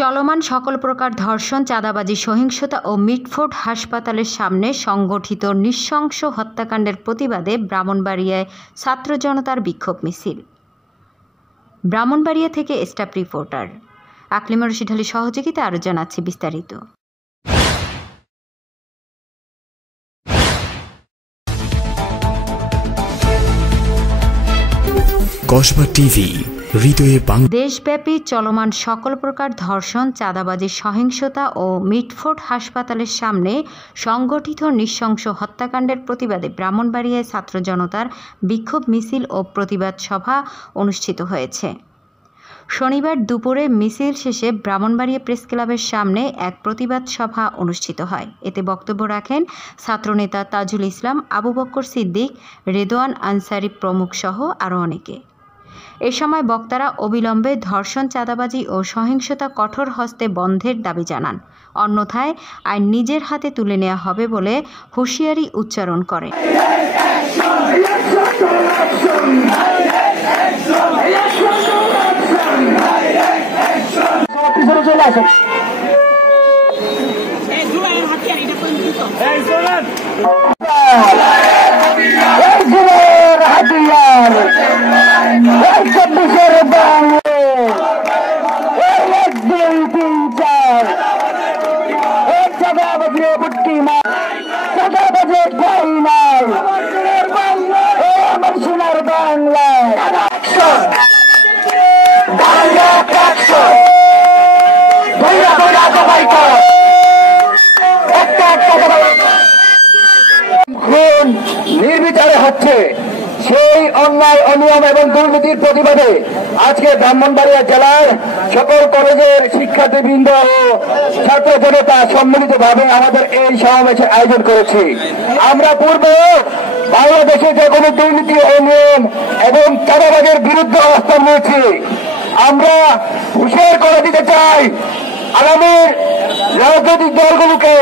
চলমান সকল প্রকার ধর্ষণ, চাঁদাবাজি, সহিংসতা ও মিটফোর্ড হাসপাতালের সামনে সংগঠিত নৃশংস হত্যাকাণ্ডের প্রতিবাদে ব্রাহ্মণবাড়িয়ায় ছাত্র জনতার বিক্ষোভ মিছিল। ব্রাহ্মণবাড়িয়া থেকে স্টাফ রিপোর্টার আকলিমা রশিদ আলীর সহযোগিতা আরও জানাচ্ছি বিস্তারিত। কসবা টিভি হৃদয়ে দেশব্যাপী চলমান সকল প্রকার ধর্ষণ, চাঁদাবাজি, সহিংসতা ও মিটফোর্ড হাসপাতালের সামনে সংগঠিত নৃশংস হত্যাকাণ্ডের প্রতিবাদে ব্রাহ্মণবাড়িয়ায় ছাত্র জনতার বিক্ষোভ মিছিল ও প্রতিবাদ সভা অনুষ্ঠিত হয়েছে। শনিবার দুপুরে মিছিল শেষে ব্রাহ্মণবাড়িয়া প্রেস ক্লাবের সামনে এক প্রতিবাদ সভা অনুষ্ঠিত হয়। এতে বক্তব্য রাখেন ছাত্রনেতা তাজুল ইসলাম, আবু বকর সিদ্দিক, রেদওয়ান আনসারি প্রমুখ সহ আরও অনেকে। এ সময় বক্তারা অবিলম্বে ধর্ষণ, চাঁদাবাজি ও সহিংসতা কঠোর হস্তে বন্ধের দাবি জানান। অন্যথায় আইন নিজের হাতে তুলে নেওয়া হবে বলে হুঁশিয়ারি উচ্চারণ করেন। নির্বিচারে হচ্ছে সেই অন্যায়, অনিয়ম এবং দুর্নীতির প্রতিবাদে আজকে ব্রাহ্মণবাড়িয়া জেলার সকল কলেজের শিক্ষার্থীবৃন্দ ও ছাত্র জনতা সম্মিলিতভাবে আমাদের এই সমাবেশের আয়োজন করেছি। আমরা পূর্বে বাংলাদেশে যে কোনো দুর্নীতি, অনিয়ম এবং চাঁদাবাজের বিরুদ্ধে অবস্থান নিয়েছি। আমরা হুঁশিয়ার করে দিতে চাই আগামী রাজনৈতিক দলগুলোকে,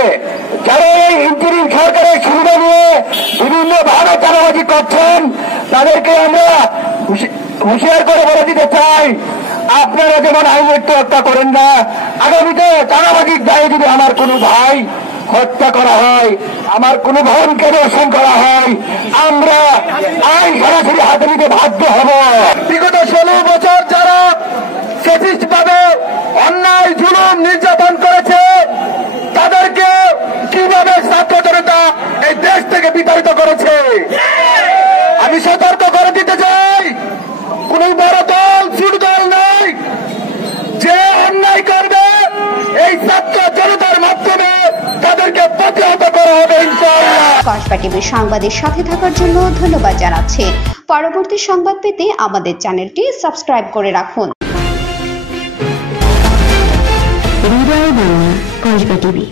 যারা এই ইন্টারিম সরকারের সুবিধা নিয়ে বিভিন্ন ভাবে চাঁদাবাজি করছেন, তাদেরকে আমরা হুঁশিয়ার করে বলে দিতে চাই, আপনারা যেমন আইনের হত্যা করেন না, আগামীতে চাঁদাবাজির দায়ে যদি আমার কোনো ভাই হত্যা করা হয়, আমার কোনো বোনকে দর্শন করা হয়, আমরা আইন সরাসরি হাতে নিতে বাধ্য হব। বিগত 16 বছর যারা ফ্যাসিস্ট ভাবে অন্যায়, জুলুম, নির্যাতন করেছে, তাদেরকে কিভাবে ছাত্র জনতা এই দেশ থেকে বিতাড়িত করেছে, আমি সতর্ক করে দিতে চাই। কোন বড় দল, ছোট দল নাই, যে অন্যায় করবে এই ছাত্র জনতার মাধ্যমে তাদেরকে প্রতিহত করা হবে ইনশাআল্লাহ। কসবা টিভির সংবাদের সাথে থাকার জন্য ধন্যবাদ জানাচ্ছি। পরবর্তী সংবাদ পেতে আমাদের চ্যানেলটি সাবস্ক্রাইব করে রাখুন। হৃদয়ে বাংলা, কসবা টিভি।